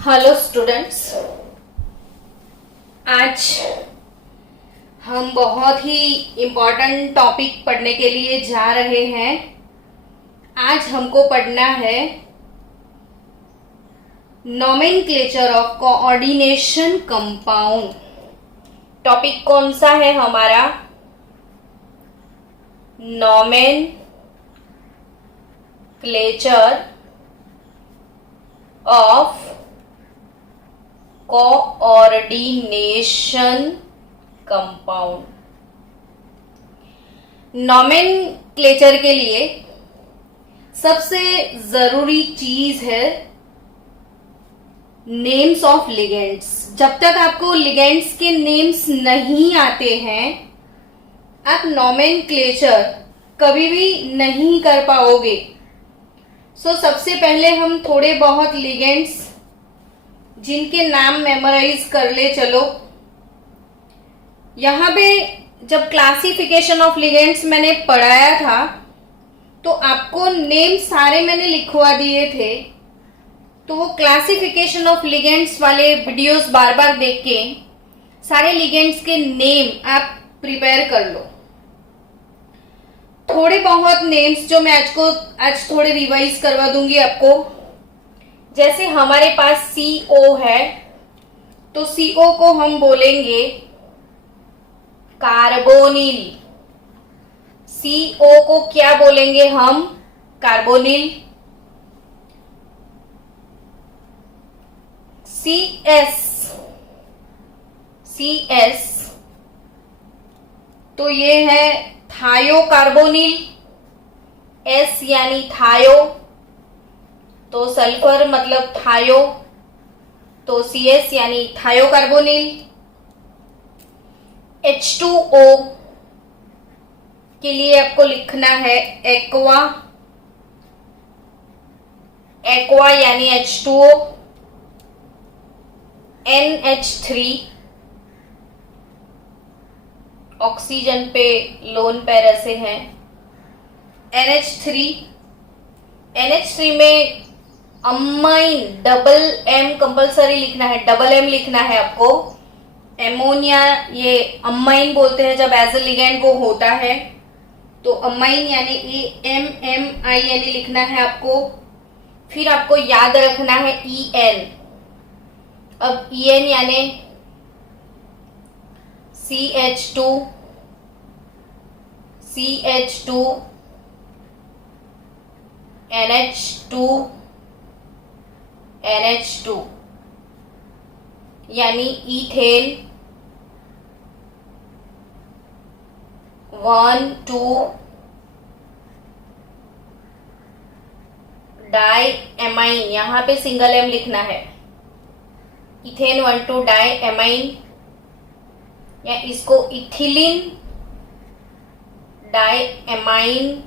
Hello students. आज हम बहुत ही इम्पोर्टेंट टॉपिक पढ़ने के लिए जा रहे हैं। आज हमको पढ़ना है nomenclature of coordination compound. Topic कौन सा है हमारा? Nomenclature of coordination compound. Nomenclature के लिए सबसे जरूरी चीज है नेम्स ऑफ लिगेंड्स। जब तक आपको लिगेंड्स के नेम्स नहीं आते हैं आप नोमेनक्लेचर कभी भी नहीं कर पाओगे। सबसे पहले हम थोड़े बहुत लिगेंड्स जिनके नाम मेमोराइज कर ले। चलो, यहां पे जब क्लासिफिकेशन ऑफ लिगेंड्स मैंने पढ़ाया था तो आपको नेम सारे मैंने लिखवा दिए थे, तो वो क्लासिफिकेशन ऑफ लिगेंड्स वाले वीडियोस बार बार देख के सारे लिगेंड्स के नेम आप प्रिपेयर कर लो। थोड़े बहुत नेम्स जो मैं आज थोड़े रिवाइज करवा दूंगी आपको। जैसे हमारे पास CO है तो CO को हम बोलेंगे कार्बोनिल। CO को क्या बोलेंगे हम? कार्बोनिल। CS तो ये है थायोकार्बोनिल। S यानी थायो, तो सल्फर मतलब थायो, तो CS यानी थायोकार्बोनिल। H2O के लिए आपको लिखना है एक्वा। एक्वा यानी H2O। NH3 ऑक्सीजन पे लोन पैर ऐसे हैं। NH3 में अमाइन डबल M कंपलसरी लिखना है, डबल M लिखना है आपको। एमोनिया ये अमाइन बोलते हैं जब एज ए लिगेंड वो होता है, तो अमाइन यानी AMMIN लिखना है आपको। फिर आपको याद रखना है EN। अब EN यानी CH2 NH2 यानी इथेन 1,2 डाइएमाइन। यहां पे सिंगल M लिखना है। इथेन 1,2 डाइएमाइन या इसको इथिलीन डाइएमाइन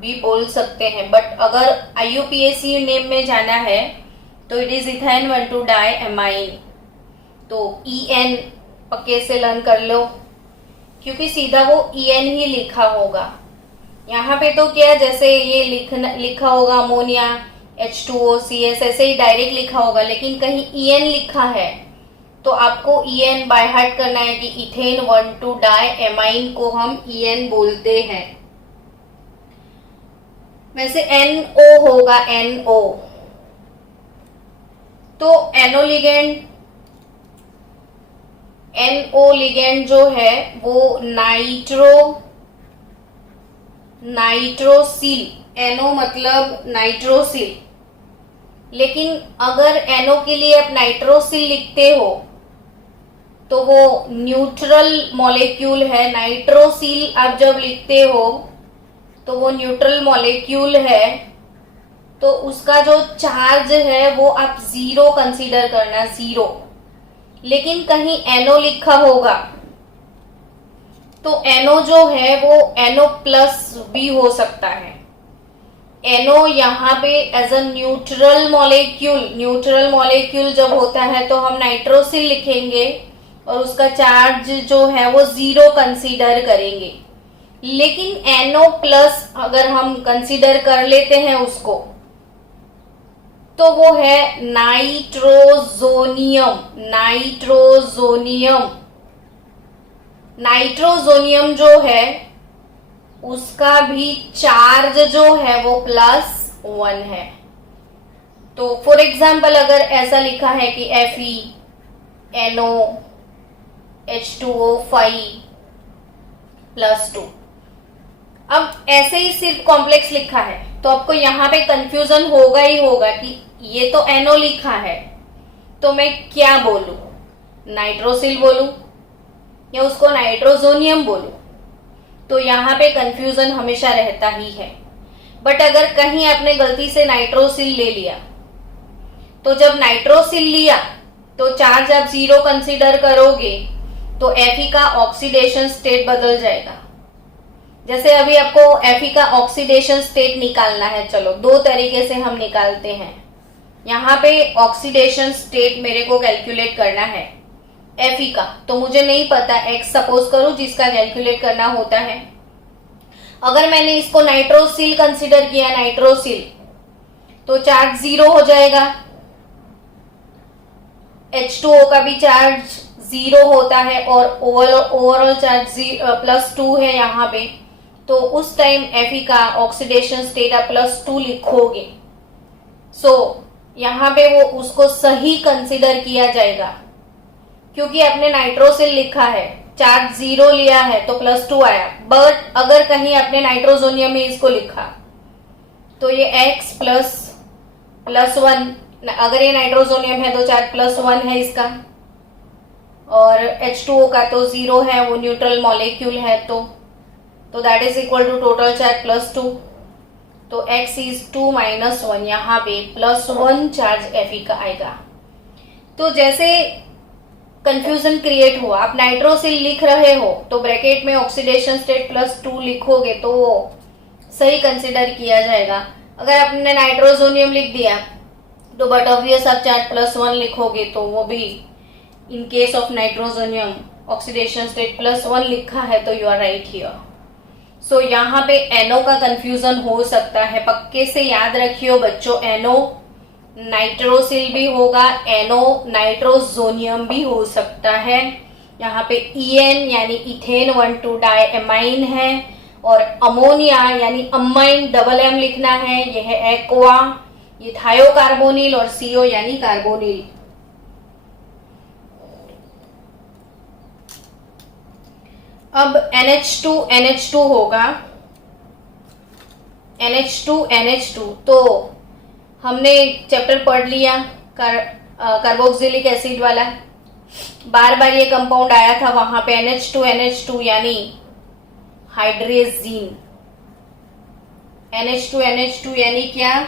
भी बोल सकते हैं, बट अगर IUPAC नेम में जाना है तो इट इज इथाइन 1,2 डाइएमाइन। तो EN पक्के से लर्न कर लो, क्योंकि सीधा वो EN ही लिखा होगा। यहाँ पे तो क्या, जैसे ये लिखा होगा अमोनिया H2O CS ऐसे ही डायरेक्ट लिखा होगा, लेकिन कहीं EN लिखा है तो आपको EN बाय हार्ट करना है कि इथेन 1,2 डाइएमाइन को हम EN बोलते हैं। वैसे NO होगा NO। तो NO लिगेंड जो है वो नाइट्रोसिल। NO मतलब नाइट्रोसिल, लेकिन अगर NO के लिए आप नाइट्रोसिल लिखते हो तो वो न्यूट्रल मॉलिक्यूल है। नाइट्रोसिल आप जब लिखते हो तो वो न्यूट्रल मॉलिक्यूल है, तो उसका जो चार्ज है वो आप 0 कंसीडर करना, 0। लेकिन कहीं NO लिखा होगा तो NO जो है वो NO+ भी हो सकता है। NO यहाँ पे एज अ न्यूट्रल मॉलिक्यूल जब होता है तो हम नाइट्रोसिल लिखेंगे और उसका चार्ज जो है वो 0 कंसीडर करेंगे। लेकिन NO+ अगर हम कंसीडर कर लेते हैं उसको, तो वो है नाइट्रोजोनियम। नाइट्रोजोनियम नाइट्रोजोनियम जो है उसका भी चार्ज जो है वो +1 है। तो फॉर एग्जाम्पल अगर ऐसा लिखा है कि FeNO H2O5 +2, अब ऐसे ही सिर्फ कॉम्प्लेक्स लिखा है तो आपको यहां पे कंफ्यूजन होगा ही होगा कि ये तो NO लिखा है तो मैं क्या बोलूं, नाइट्रोसिल बोलूं या उसको नाइट्रोजोनियम बोलूं। तो यहां पे कंफ्यूजन हमेशा रहता ही है। बट अगर कहीं आपने गलती से नाइट्रोसिल ले लिया तो जब नाइट्रोसिल लिया तो चार्ज आप 0 कंसीडर करोगे तो Fe का ऑक्सीडेशन स्टेट बदल जाएगा। जैसे अभी आपको Fe का ऑक्सीडेशन स्टेट निकालना है, चलो 2 तरीके से हम निकालते हैं। यहाँ पे ऑक्सीडेशन स्टेट मेरे को कैलकुलेट करना है Fe का, तो मुझे नहीं पता, X सपोज करूं जिसका कैलकुलेट करना होता है। अगर मैंने इसको नाइट्रोसिल कंसीडर किया, नाइट्रोसिल, तो चार्ज 0 हो जाएगा। H2O का भी चार्ज 0 होता है और ओवरऑल चार्ज +2 है यहाँ पे। तो उस टाइम Fe का ऑक्सीडेशन स्टेट आप +2 लिखोगे। सो यहाँ पे वो उसको सही कंसीडर किया जाएगा क्योंकि आपने नाइट्रोसिल लिखा है, चार्ज 0 लिया है तो +2 आया। बट अगर कहीं आपने नाइट्रोजोनियम में इसको लिखा तो ये X +1, अगर ये नाइट्रोजोनियम है तो चार्ज +1 है इसका, और H2O का तो 0 है, वो न्यूट्रल मॉलिक्यूल है। तो that is equal to total charge +2। तो X इज 2 - 1, यहाँ पे +1 चार्ज Fe का आएगा। तो जैसे कंफ्यूजन क्रिएट हुआ, आप नाइट्रोसिल लिख रहे हो तो ब्रैकेट में ऑक्सीडेशन स्टेट +2 लिखोगे तो वो सही कंसिडर किया जाएगा। अगर आपने नाइट्रोजोनियम लिख दिया तो बट ऑब्वियस आप चार्ज +1 लिखोगे तो वो भी, in case of nitrosonium oxidation state +1 लिखा है तो you are right here. So यहाँ पे NO का कंफ्यूजन हो सकता है, पक्के से याद रखियो बच्चों, NO नाइट्रोसिल भी होगा, NO नाइट्रोजोनियम भी हो सकता है। यहाँ पे EN यानी इथेन 1,2 डाइएमाइन है, और अमोनिया यानी अमाइन MM लिखना है, यह है एक्वा, ये थायोकार्बोनिल, और CO यानी कार्बोनिल। अब NH2 होगा, NH2 तो हमने चैप्टर पढ़ लिया कार्बोक्सिलिक एसिड वाला, बार बार ये कंपाउंड आया था वहां पे। NH2 यानी हाइड्रेजीन। NH2 यानी क्या,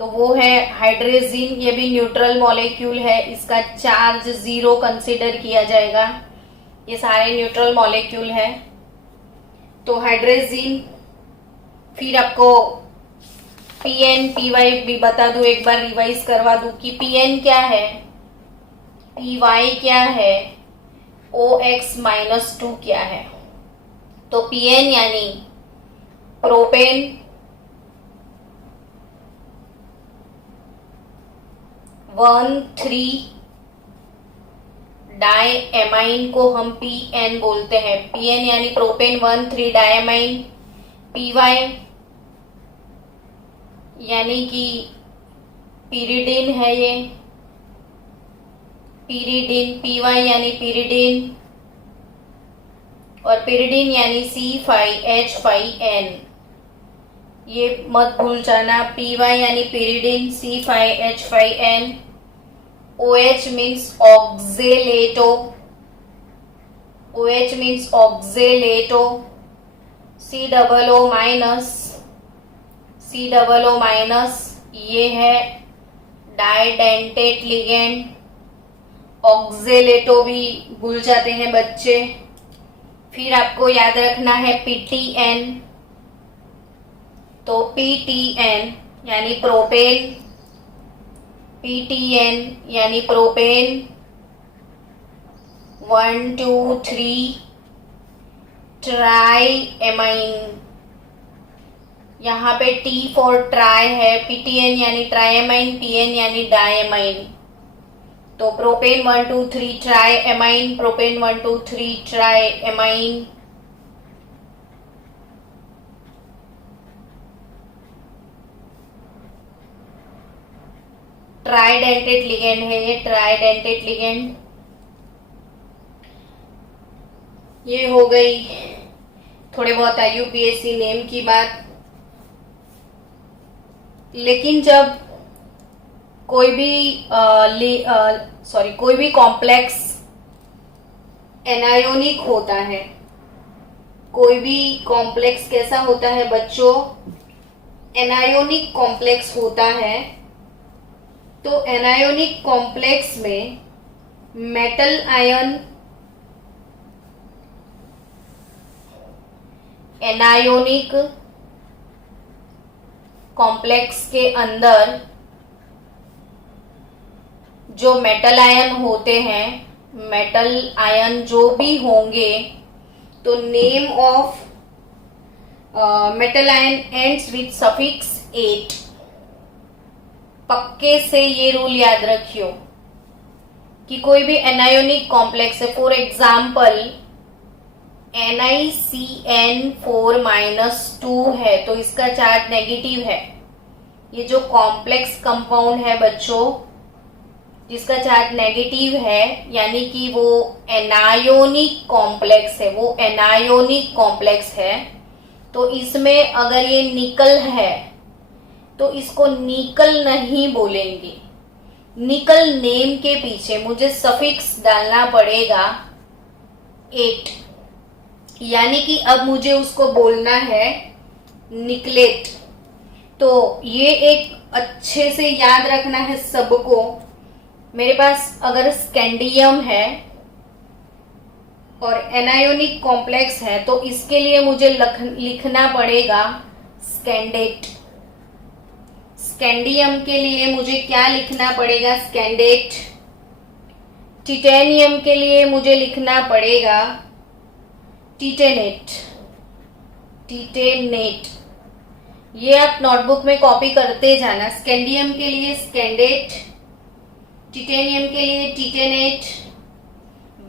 तो वो है हाइड्रेजीन। ये भी न्यूट्रल मॉलिक्यूल है, इसका चार्ज 0 कंसीडर किया जाएगा। ये सारे न्यूट्रल मॉलिक्यूल है। तो हाइड्रेजीन, फिर आपको PN PY भी बता दूं, एक बार रिवाइज करवा दूं कि PN क्या है, PY क्या है, OX-2 क्या है। तो PN यानी प्रोपेन, 1,3 डाइएमाइन को हम PN बोलते हैं। PN यानी प्रोपेन 1,3 डाइएमाइन। PY यानी कि पीरिडिन है ये, पीरिडिन। PY यानी पीरिडिन, और पीरिडिन यानी C5H5N। ये मत भूल जाना, PY यानी pyridine, C5H5N। OH means oxalato, OH means oxalato. C=, ये है डाइडेंटेट लिगेंड। ऑक्जेलेटो भी भूल जाते हैं बच्चे। फिर आपको याद रखना है PTN। तो PTN यानी प्रोपेन, PTN यानी प्रोपेन 1, 2, 3 ट्राइएमाइन, यहाँ पे T फॉर ट्राई है, PTN यानी ट्राइएमाइन, PN यानी डाइएमाइन। तो propane 1 2 3 try amine, propane 1 2 3 try amine. ट्राइडेंटेड ligand है ये, ट्राइडेंटेड लिगेंड। ये हो गई थोड़े बहुत IUPAC नेम की बात। लेकिन जब कोई भी कॉम्प्लेक्स एनायोनिक होता है, कोई भी कॉम्प्लेक्स कैसा होता है बच्चों, एनायोनिक कॉम्प्लेक्स होता है। तो एनायोनिक कॉम्प्लेक्स में मेटल आयन, एनायोनिक कॉम्प्लेक्स के अंदर जो मेटल आयन होते हैं, मेटल आयन जो भी होंगे, तो name of metal ion ends with suffix 8। पक्के से ये रूल याद रखियो कि कोई भी एनायोनिक कॉम्प्लेक्स है, फॉर एग्जाम्पल NiCN4-2 है तो इसका चार्ज नेगेटिव है। ये जो कॉम्प्लेक्स कंपाउंड है बच्चों, जिसका चार्ज नेगेटिव है, यानी कि वो एनायोनिक कॉम्प्लेक्स है, वो एनायोनिक कॉम्प्लेक्स है। तो इसमें अगर ये निकल है तो इसको निकल नहीं बोलेंगे। निकल नेम के पीछे मुझे सफिक्स डालना पड़ेगा 8, यानी कि अब मुझे उसको बोलना है निकलेट। तो ये एक अच्छे से याद रखना है सबको। मेरे पास अगर स्कैंडियम है और एनायोनिक कॉम्प्लेक्स है तो इसके लिए मुझे लिखना पड़ेगा स्कैंडेट। स्कैंडियम के लिए मुझे क्या लिखना पड़ेगा, स्कैंडेट। टिटेनियम के लिए मुझे लिखना पड़ेगा टिटेनेट, टिटेनेट। ये आप नोटबुक में कॉपी करते जाना। स्कैंडियम के लिए स्कैंडेट, टिटेनियम के लिए टिटेनेट।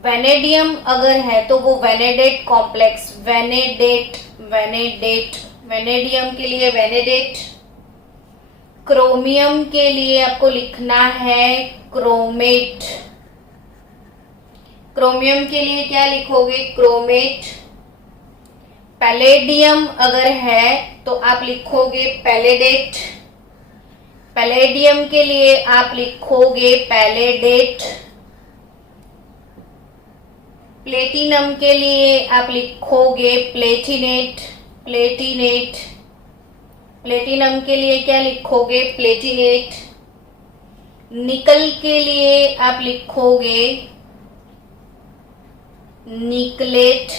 वेनेडियम अगर है तो वो वेनेडेट कॉम्प्लेक्स, वेनेडेट, वेनेडेट। वेनेडियम के लिए वेनेडेट। क्रोमियम के लिए आपको लिखना है क्रोमेट। क्रोमियम के लिए क्या लिखोगे, क्रोमेट। पैलेडियम अगर है तो आप लिखोगे पैलेडेट। पैलेडियम के लिए आप लिखोगे पैलेडेट। प्लेटिनम के लिए आप लिखोगे प्लेटिनेट, प्लेटिनेट। प्लेटिनम के लिए क्या लिखोगे, प्लेटिनेट। निकल के लिए आप लिखोगे निकलेट।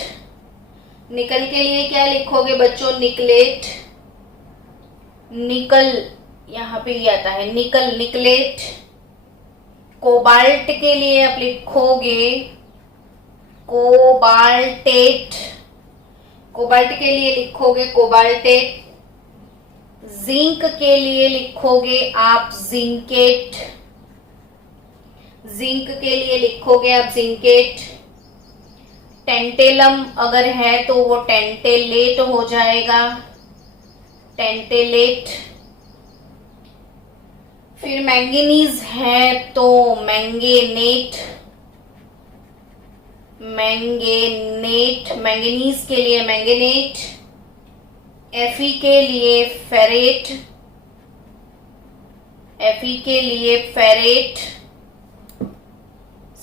निकल के लिए क्या लिखोगे बच्चों, निकलेट। निकल यहां पे ही आता है, निकल, निकलेट। कोबाल्ट के लिए आप लिखोगे कोबाल्टेट। कोबाल्ट के लिए लिखोगे कोबाल्टेट। जिंक के लिए लिखोगे आप जिंकेट। जिंक के लिए लिखोगे आप जिंकेट। टेंटेलम अगर है तो वो टेंटेलेट हो जाएगा, टेंटेलेट। फिर मैंगनीज है तो मैंगेनेट, मैंगेनेट। मैंगनीज के लिए मैंगेनेट। Fe के लिए फेरेट, Fe के लिए फेरेट।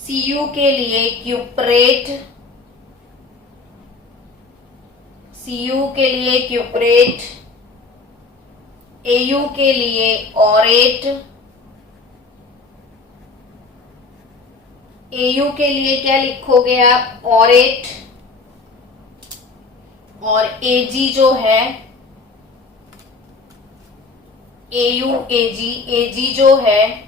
Cu के लिए क्यूप्रेट, Cu के लिए क्यूप्रेट। Au के लिए ऑरेट। Au के लिए क्या लिखोगे आप, ऑरेट। और Ag जो है Ag जो है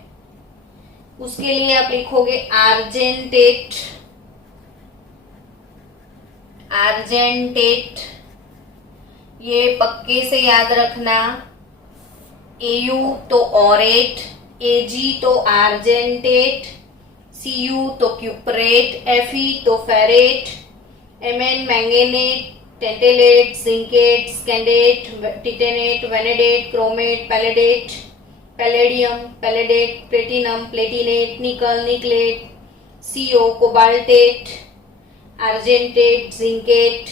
उसके लिए आप लिखोगे आर्जेंटेट, आर्जेंटेट। ये पक्के से याद रखना। Au तो ऑरेट, Ag तो आर्जेंटेट, Cu तो क्यूपरेट, Fe तो ferrate, Mn manganate, tantalate, zincate, scandate, titanate, vanadate, chromate, palladate, palladium, palladate, platinum, platinate, nickel, nickelate, CO cobaltate, argentate, zincate.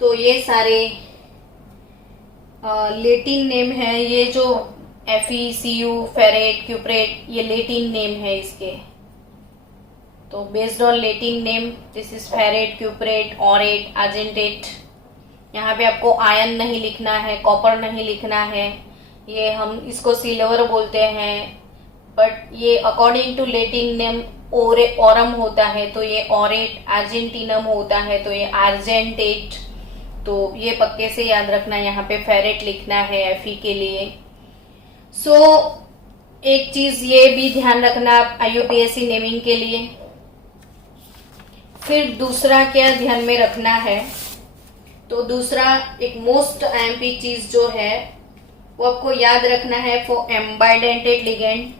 तो ये सारे लेटिन नेम है। ये जो Fe, Cu, फेरेट, क्यूपरेट, ये लेटिन नेम है इसके। तो based on Latin name this is ferrate, cuprate, aurate, argentate. यहाँ पे आपको आयन नहीं लिखना है, कॉपर नहीं लिखना है। ये हम इसको सिल्वर बोलते हैं, बट ये according to Latin name aurum होता है, तो ये ऑरेट, आर्जेंटिनम होता है तो ये आर्जेंटेट। तो ये पक्के से याद रखना, यहाँ पे फेरेट लिखना है Fe के लिए। एक चीज ये भी ध्यान रखना IUPAC नेमिंग के लिए। फिर दूसरा क्या ध्यान में रखना है, तो दूसरा एक मोस्ट IMP चीज जो है वो आपको याद रखना है फॉर एम्बाइडेंटेड लिगेंड।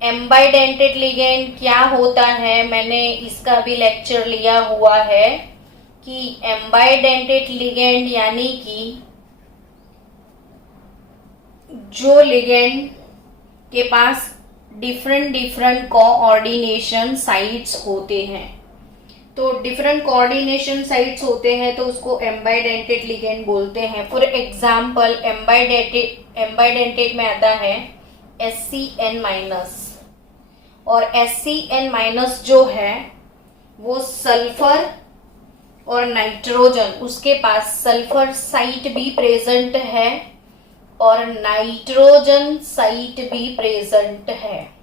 एम्बाइडेंटेड लिगेंड क्या होता है, मैंने इसका भी लेक्चर लिया हुआ है कि एम्बाइडेंटेड लिगेंड यानी कि जो लिगेंड के पास डिफरेंट कोऑर्डिनेशन साइट्स होते हैं। तो डिफरेंट कोऑर्डिनेशन साइट्स होते हैं तो उसको एम्बाइडेंटेड लिगेंड बोलते हैं। फॉर एग्जांपल एम्बाइडेंटेड में आता है SCN-, और SCN- जो है वो सल्फर और नाइट्रोजन, उसके पास सल्फर साइट भी प्रेजेंट है और नाइट्रोजन साइट भी प्रेजेंट है।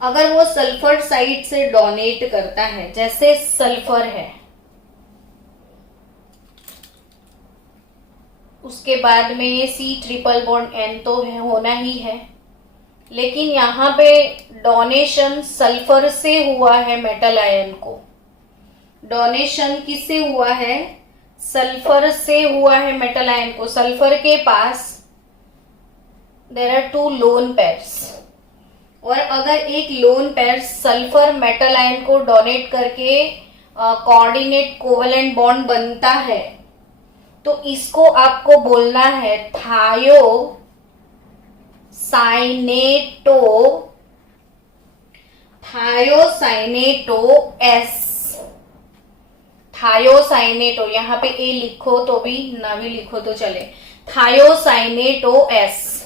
अगर वो सल्फर साइट से डोनेट करता है, जैसे सल्फर है, उसके बाद में ये C∼N तो है, होना ही है, लेकिन यहाँ पे डोनेशन सल्फर से हुआ है मेटल आयन को। डोनेशन किससे हुआ है, सल्फर से हुआ है मेटल आयन को। सल्फर के पास देयर आर 2 लोन पेयर्स, और अगर एक lone pair sulphur metal ion को डोनेट करके कोऑर्डिनेट कोवेलेंट बॉन्ड बनता है, तो इसको आपको बोलना है थायोसाइनेटो। यहाँ पे ए लिखो तो भी, ना भी लिखो तो चले, थायोसाइनेटो S।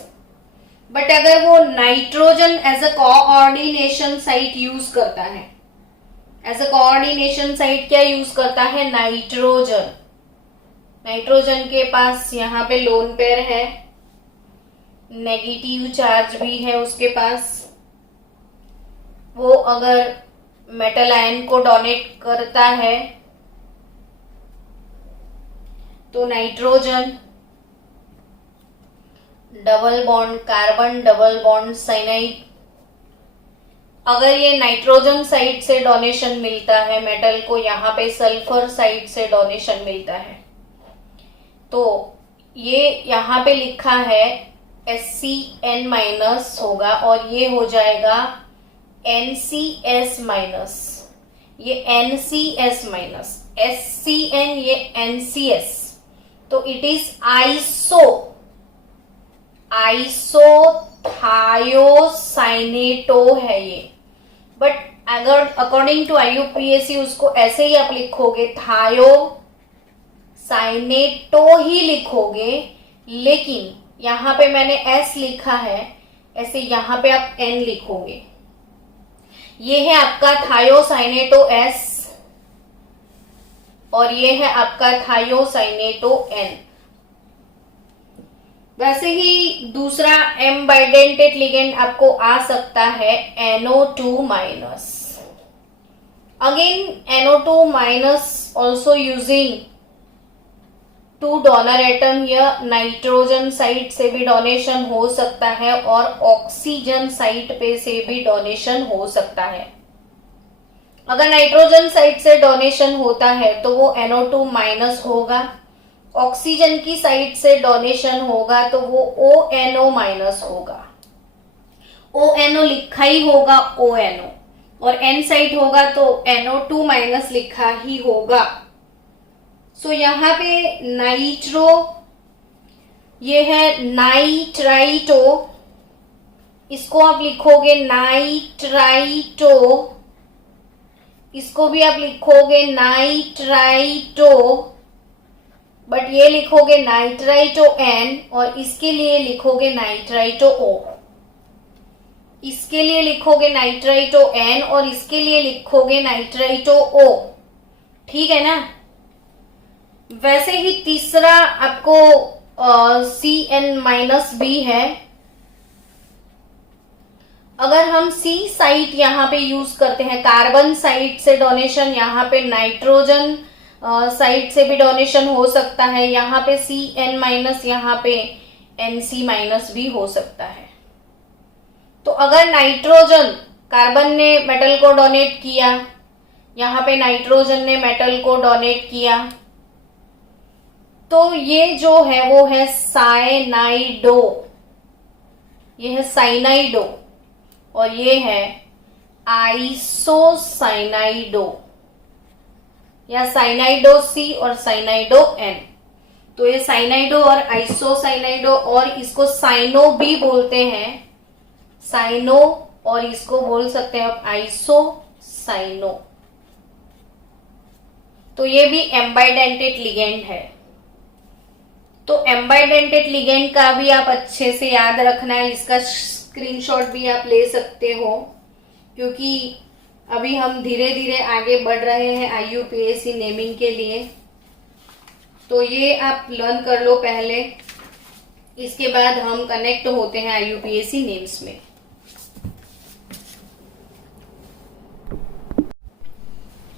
बट अगर वो nitrogen as a coordination site use करता है, एज अ कोऑर्डिनेशन साइट क्या यूज करता है, नाइट्रोजन। नाइट्रोजन के पास यहाँ पे लोन पेयर है, नेगेटिव चार्ज भी है उसके पास। वो अगर मेटल आयन को डोनेट करता है तो nitrogen double bond, carbon double bond cyanide. अगर ये नाइट्रोजन साइड से डोनेशन मिलता है मेटल को, यहाँ पे सल्फर साइड से डोनेशन मिलता है, तो ये यहाँ पे लिखा है SCN- होगा और ये हो जाएगा NCS-। ये NCS-, SCN ये NCS, तो इट इज आइसोथायोसाइनेटो है ये। बट अगर अकॉर्डिंग टू IUPAC उसको ऐसे ही आप लिखोगे, थायोसाइनेटो ही लिखोगे, लेकिन यहाँ पे मैंने S लिखा है, ऐसे यहाँ पे आप N लिखोगे। ये है आपका थायोसाइनेटो S और ये है आपका थायोसाइनेटो N। वैसे ही दूसरा एम्बाइडेंटेड लिगेंड आपको आ सकता है NO2-। Again NO2- also using 2 donor atom, या नाइट्रोजन साइट से भी डोनेशन हो सकता है और ऑक्सीजन साइट पे से भी डोनेशन हो सकता है। अगर नाइट्रोजन साइड से डोनेशन होता है तो वो NO2 माइनस होगा, ऑक्सीजन की साइड से डोनेशन होगा तो वो ONO माइनस होगा। ONO लिखा ही होगा ONO, और N साइड होगा तो NO2 माइनस लिखा ही होगा। सो यहाँ पे नाइट्रो, ये है नाइट्राइटो, इसको आप लिखोगे नाइट्राइटो, इसको भी आप लिखोगे नाइट्राइटो, बट ये लिखोगे नाइट्राइटो N, और इसके लिए लिखोगे नाइट्राइटो O। इसके लिए लिखोगे नाइट्राइटो N और इसके लिए लिखोगे नाइट्राइटो O। ठीक है ना। वैसे ही तीसरा आपको CN-B है। अगर हम C साइट यहाँ पे यूज करते हैं, कार्बन साइट से डोनेशन, यहाँ पे नाइट्रोजन साइट से भी डोनेशन हो सकता है, यहाँ पे CN-, यहाँ पे NC- भी हो सकता है। तो अगर नाइट्रोजन, कार्बन ने मेटल को डोनेट किया, यहाँ पे नाइट्रोजन ने मेटल को डोनेट किया, तो ये जो है वो है साइनाइडो, ये है साइनाइडो, और ये है आइसोसाइनाइडो, या साइनाइडो C और साइनाइडो N। तो ये साइनाइडो और आइसोसाइनाइडो, और इसको साइनो भी बोलते हैं, साइनो, और इसको बोल सकते हैं आप आइसोसाइनो। तो ये भी एम्बाइडेंटेड लिगेंड है। तो एम्बाइडेंटेड लिगेंड का भी आप अच्छे से याद रखना है, इसका स्क्रीनशॉट भी आप ले सकते हो, क्योंकि अभी हम धीरे धीरे आगे बढ़ रहे हैं IUPAC नेमिंग के लिए। तो ये आप लर्न कर लो पहले, इसके बाद हम कनेक्ट होते हैं IUPAC नेम्स में।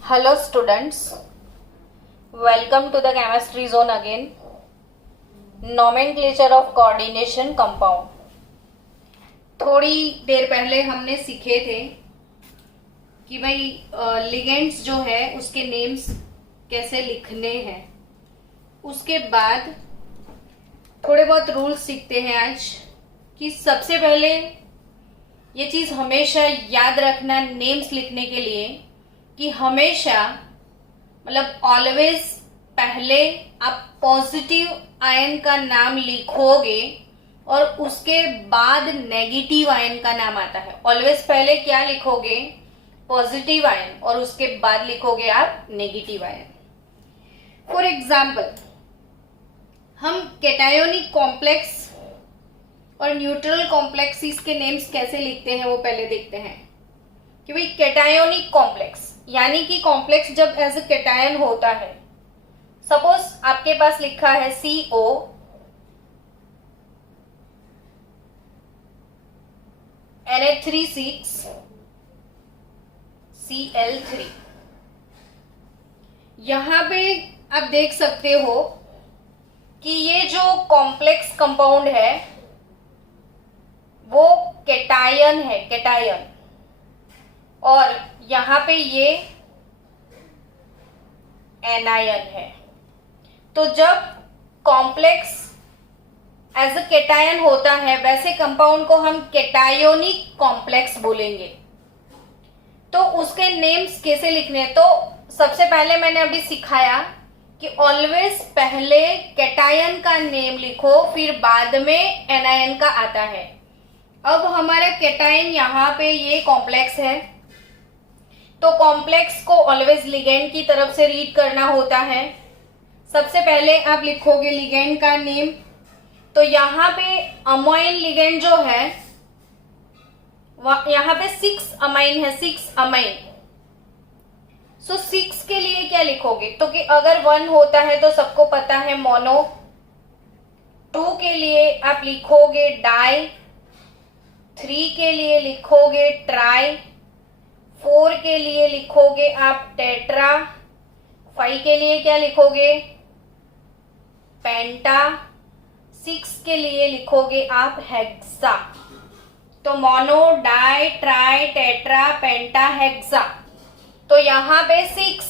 Hello students, welcome to the chemistry zone again. Nomenclature of coordination compound. थोड़ी देर पहले हमने सीखे थे कि भाई लिगेंड्स जो है उसके नेम्स कैसे लिखने हैं। उसके बाद थोड़े बहुत रूल्स सीखते हैं आज, कि सबसे पहले ये चीज हमेशा याद रखना नेम्स लिखने के लिए, कि हमेशा मतलब ऑलवेज पहले आप पॉजिटिव आयन का नाम लिखोगे और उसके बाद नेगेटिव आयन का नाम आता है। ऑलवेज पहले क्या लिखोगे? पॉजिटिव आयन, और उसके बाद लिखोगे आप नेगेटिव आयन। फॉर एग्जाम्पल, हम कैटायोनिक कॉम्प्लेक्स और न्यूट्रल कॉम्प्लेक्सिस के नेम्स कैसे लिखते हैं वो पहले देखते हैं। कि भाई कैटायोनिक कॉम्प्लेक्स यानी कि कॉम्प्लेक्स जब एज ए कैटायन होता है, सपोज आपके पास लिखा है CO Na3 Cl3। यहां पे आप देख सकते हो कि ये जो कॉम्प्लेक्स कंपाउंड है वो कैटायन है, कैटायन, और यहां पे ये एनायन है। तो जब कॉम्प्लेक्स एज अ कैटायन होता है, वैसे कंपाउंड को हम कैटायोनिक कॉम्प्लेक्स बोलेंगे। तो उसके नेम्स कैसे लिखने, तो सबसे पहले मैंने अभी सिखाया कि ऑलवेज पहले कैटायन का नेम लिखो, फिर बाद में एनायन का आता है। अब हमारा कैटायन यहाँ पे ये कॉम्प्लेक्स है, तो कॉम्प्लेक्स को ऑलवेज लिगेंड की तरफ से रीड करना होता है। सबसे पहले आप लिखोगे लिगेंड का नेम। तो यहाँ पे अमाइन लिगेंड जो है, यहाँ पे 6 अमाइन है, 6 अमाइन। सो 6 के लिए क्या लिखोगे? तो कि अगर 1 होता है तो सबको पता है मोनो। 2 के लिए आप लिखोगे डाई, 3 के लिए लिखोगे ट्राई, 4 के लिए लिखोगे आप टेट्रा, 5 के लिए क्या लिखोगे? पेंटा, 6 के लिए लिखोगे आप हेक्सा। तो मोनो, डाई, ट्राई, टेट्रा, पेंटा, हेक्सा। तो यहां पे 6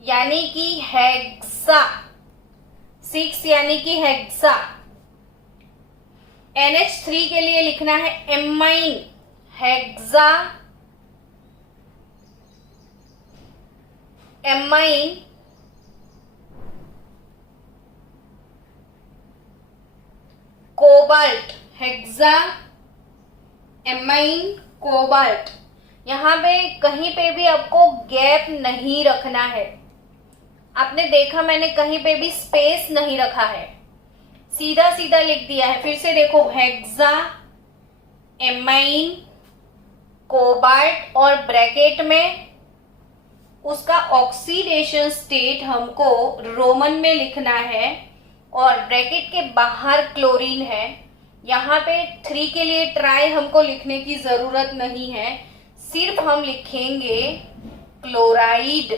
यानी कि हेक्सा, 6 यानी कि हेक्सा। NH3 के लिए लिखना है amine, hexa amine cobalt, hexa amine cobalt. यहां पे कहीं पे भी आपको गैप नहीं रखना है। आपने देखा मैंने कहीं पे भी स्पेस नहीं रखा है, सीधा सीधा लिख दिया है। फिर से देखो, हेक्सा एमाइन कोबाल्ट और ब्रैकेट में उसका ऑक्सीडेशन स्टेट हमको रोमन में लिखना है और ब्रैकेट के बाहर क्लोरीन है। यहाँ पे 3 के लिए ट्राई हमको लिखने की जरूरत नहीं है, सिर्फ हम लिखेंगे क्लोराइड।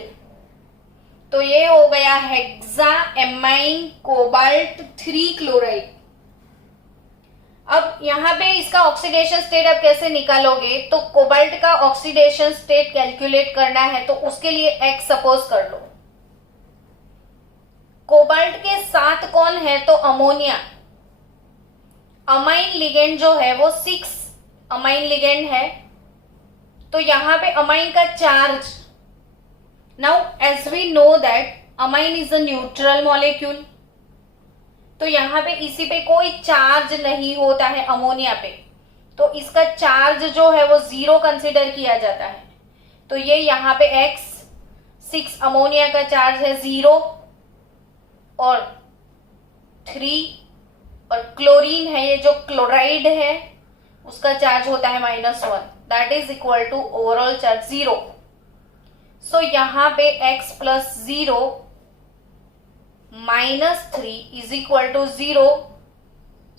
तो ये हो गया हेक्सा एमाइन कोबाल्ट 3 क्लोराइड। अब यहाँ पे इसका ऑक्सीडेशन स्टेट आप कैसे निकालोगे, तो कोबाल्ट का ऑक्सीडेशन स्टेट कैलकुलेट करना है, तो उसके लिए X सपोज कर लो। कोबाल्ट के साथ कौन है, तो अमोनिया। अमाइन लिगेंड जो है वो 6 अमाइन लिगेंड है, तो यहां पे अमाइन का charge, now as we know that amine is a neutral molecule, तो यहां पे इसी पे कोई चार्ज नहीं होता है अमोनिया पे, तो इसका चार्ज जो है वो 0 कंसिडर किया जाता है। तो ये यहाँ पे X, 6 अमोनिया का चार्ज है 0 और 3, और क्लोरीन है ये जो क्लोराइड है उसका चार्ज होता है -1, that is equal to overall charge 0। सो यहाँ पे X plus 0 -3 is equal to 0,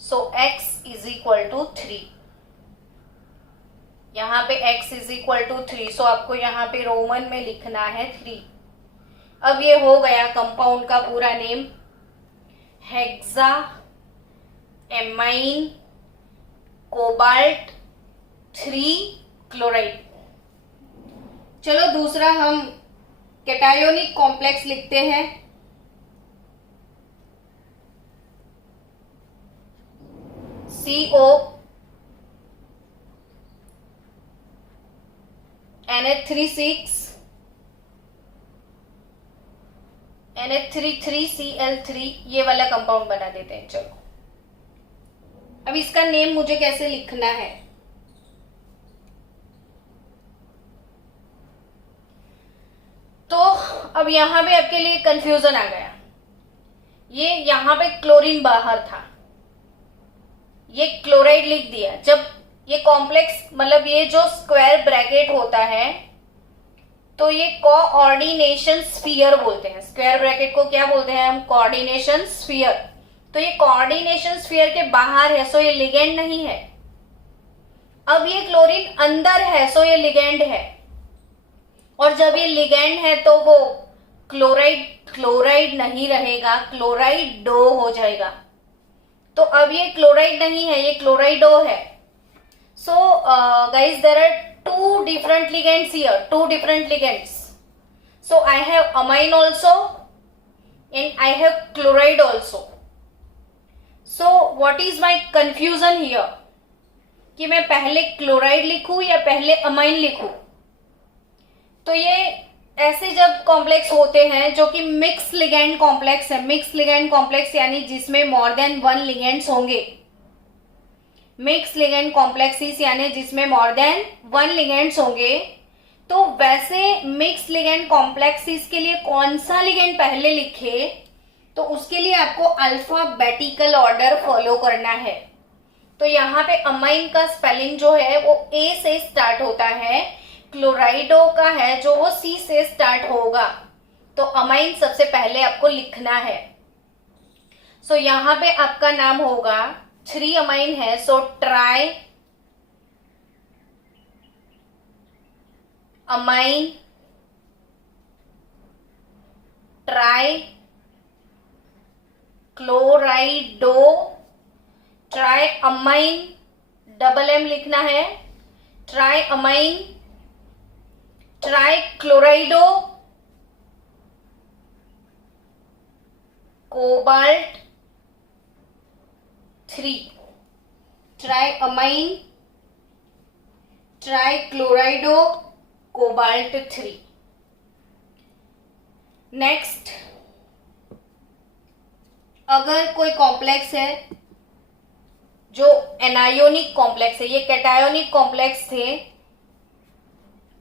so X is equal to 3। यहाँ पे X is equal to 3, so आपको यहाँ पे रोमन में लिखना है 3। अब ये हो गया कंपाउंड का पूरा name, hexa amine cobalt 3 chloride. चलो दूसरा हम कैटायोनिक कॉम्प्लेक्स लिखते हैं। CO NH3 NH3 ये वाला कंपाउंड बना देते हैं। चलो अब इसका नेम मुझे कैसे लिखना है, तो अब यहां पे आपके लिए कंफ्यूजन आ गया। ये यहां पे क्लोरीन बाहर था, ये क्लोराइड लिख दिया। जब ये कॉम्प्लेक्स मतलब ये जो स्क्वायर ब्रैकेट होता है तो ये कोऑर्डिनेशन स्फीयर बोलते हैं। स्क्वायर ब्रैकेट को क्या बोलते हैं हम, कोऑर्डिनेशन स्फीयर। तो ये कोऑर्डिनेशन स्फीयर के बाहर है, सो ये लिगेंड नहीं है। अब ये क्लोरीन अंदर है, सो ये लिगेंड है, और जब ये लिगेंड है तो वो क्लोराइड नहीं रहेगा, क्लोराइडो हो जाएगा। तो अब ये क्लोराइड नहीं है, ये क्लोराइडो है। So guys there are 2 different ligands here, 2 different ligands. So I have amine also and I have chloride also. So what is my confusion here, कि मैं पहले क्लोराइड लिखूं या पहले अमाइन लिखूं। तो ये ऐसे जब कॉम्प्लेक्स होते हैं जो कि मिक्स लिगेंड कॉम्प्लेक्स है, मिक्स लिगेंड कॉम्प्लेक्स यानी जिसमें मोर देन 1 लिगेंड्स होंगे, मिक्स लिगेंड कॉम्प्लेक्सिस यानी जिसमें मोर देन 1 लिगेंड्स होंगे, तो वैसे मिक्स लिगेंड कॉम्प्लेक्सिस के लिए कौन सा लिगेंड पहले लिखे, तो उसके लिए आपको अल्फाबेटिकल ऑर्डर फॉलो करना है। तो यहाँ पे अमाइन का स्पेलिंग जो है वो A से स्टार्ट होता है, क्लोराइडो का है जो वो C से स्टार्ट होगा। तो अमाइन सबसे पहले आपको लिखना है। सो यहाँ पे आपका नाम होगा 3 अमाइन है, so tri amine, tri chlorido, tri amine, double M लिखना है, tri amine trichlorido cobalt 3, triamine trichlorido cobalt 3। Next, अगर कोई कॉम्प्लेक्स है जो एनायोनिक कॉम्प्लेक्स है, ये कैटायोनिक कॉम्प्लेक्स थे,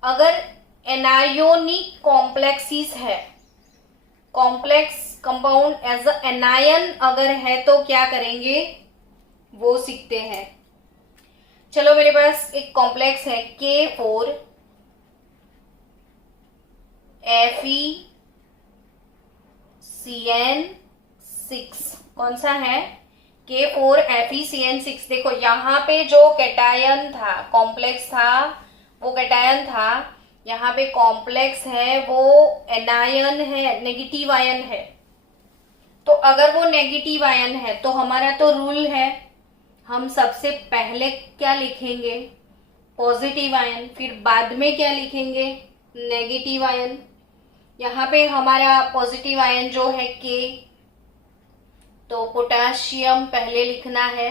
अगर एनायोनिक कॉम्प्लेक्सिस है, complex compound as a anion अगर है तो क्या करेंगे वो सीखते हैं। चलो, मेरे पास एक कॉम्प्लेक्स है K4 FeCN6। कौन सा है? K4 FeCN6। देखो यहाँ पे जो कैटायन था, कॉम्प्लेक्स था, वो कैटायन था, यहाँ पे कॉम्प्लेक्स है वो एनायन है, नेगेटिव आयन है। तो अगर वो नेगेटिव आयन है तो हमारा तो रूल है, हम सबसे पहले क्या लिखेंगे? पॉजिटिव आयन, फिर बाद में क्या लिखेंगे? Negative ion. यहाँ पे हमारा पॉजिटिव आयन जो है K, तो पोटाशियम पहले लिखना है।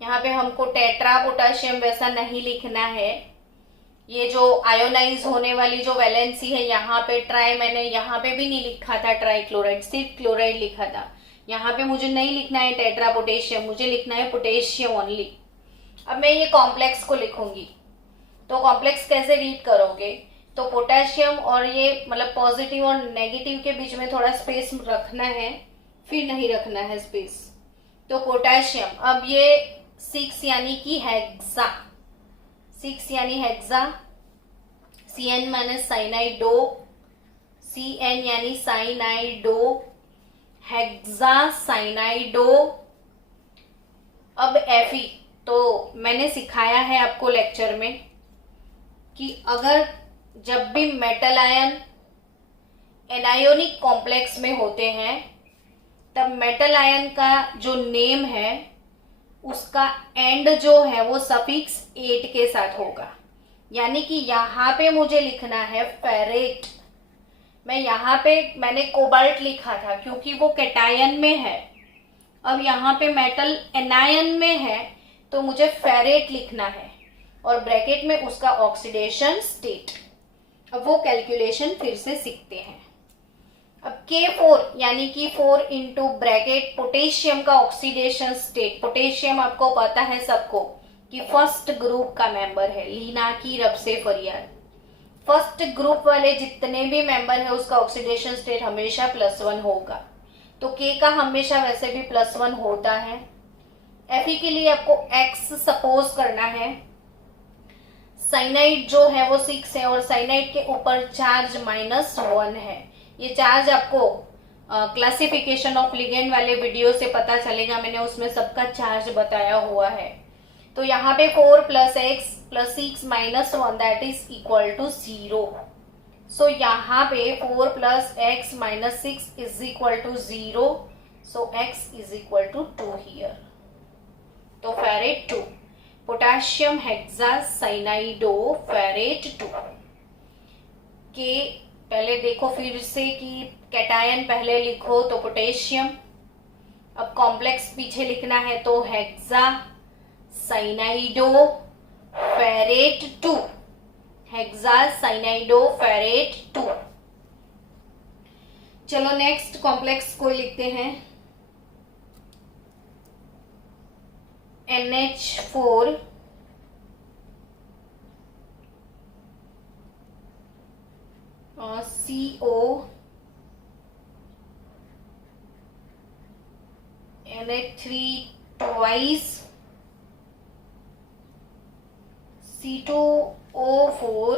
यहाँ पे हमको टेट्रा पोटाशियम वैसा नहीं लिखना है। ये जो आयोनाइज होने वाली जो वैलेंसी है यहाँ पे ट्राई, मैंने यहाँ पे भी नहीं लिखा था ट्राई क्लोराइड, सिर्फ क्लोराइड लिखा था। यहाँ पे मुझे नहीं लिखना है टेट्रा पोटेशियम, मुझे लिखना है पोटेशियम ओनली। अब मैं ये कॉम्प्लेक्स को लिखूंगी, तो कॉम्प्लेक्स कैसे रीड करोगे? तो पोटेशियम और ये मतलब पॉजिटिव और नेगेटिव के बीच में थोड़ा स्पेस रखना है, फिर नहीं रखना है स्पेस। तो पोटेशियम, अब ये 6 यानी कि हेक्सा, 6 यानी हेक्सा, Cn माइनस साइनाइडो, Cn यानी साइनाइडो, हेक्सा साइनाइडो। अब Fe, तो मैंने सिखाया है आपको लेक्चर में कि अगर जब भी मेटल आयन एनायोनिक कॉम्प्लेक्स में होते हैं तब मेटल आयन का जो नेम है उसका एंड जो है वो सफिक्स 8 के साथ होगा। यानी कि यहाँ पे मुझे लिखना है फेरेट। मैं यहाँ पे मैंने कोबाल्ट लिखा था क्योंकि वो कैटायन में है। अब यहाँ पे मेटल एनायन में है तो मुझे फेरेट लिखना है और ब्रैकेट में उसका ऑक्सीडेशन स्टेट। अब वो कैलकुलेशन फिर से सीखते हैं। अब K4 यानी कि 4 इंटू ब्रैकेट पोटेशियम का ऑक्सीडेशन स्टेट। पोटेशियम आपको पता है सबको कि फर्स्ट ग्रुप का मेंबर है, लीना की रब से फरियाद। फर्स्ट ग्रुप वाले जितने भी मेंबर है उसका ऑक्सीडेशन स्टेट हमेशा +1 होगा। तो K का हमेशा वैसे भी +1 होता है। Fe के लिए आपको X सपोज करना है। साइनाइड जो है वो 6 है और साइनाइड के ऊपर चार्ज -1 है। ये चार्ज आपको क्लासिफिकेशन ऑफ लिगेंड वाले वीडियो से पता चलेगा, मैंने उसमें सबका चार्ज बताया हुआ है। तो यहाँ पे 4 + x + 6 - 1 that is equal to 0। सो यहाँ पे 4 + x - 6 is equal to 0। So x is equal to 2 here. तो फेरेट 2, पोटाशियम हेक्सा साइनाइडो फेरेट 2 के। पहले देखो फिर से कि कैटायन पहले लिखो तो पोटेशियम, अब कॉम्प्लेक्स पीछे लिखना है तो हेक्सा साइनाइडो फेरेट 2, हेक्सा साइनाइडो फेरेट 2। चलो नेक्स्ट कॉम्प्लेक्स को लिखते हैं NH4 CO NH3 twice C2O4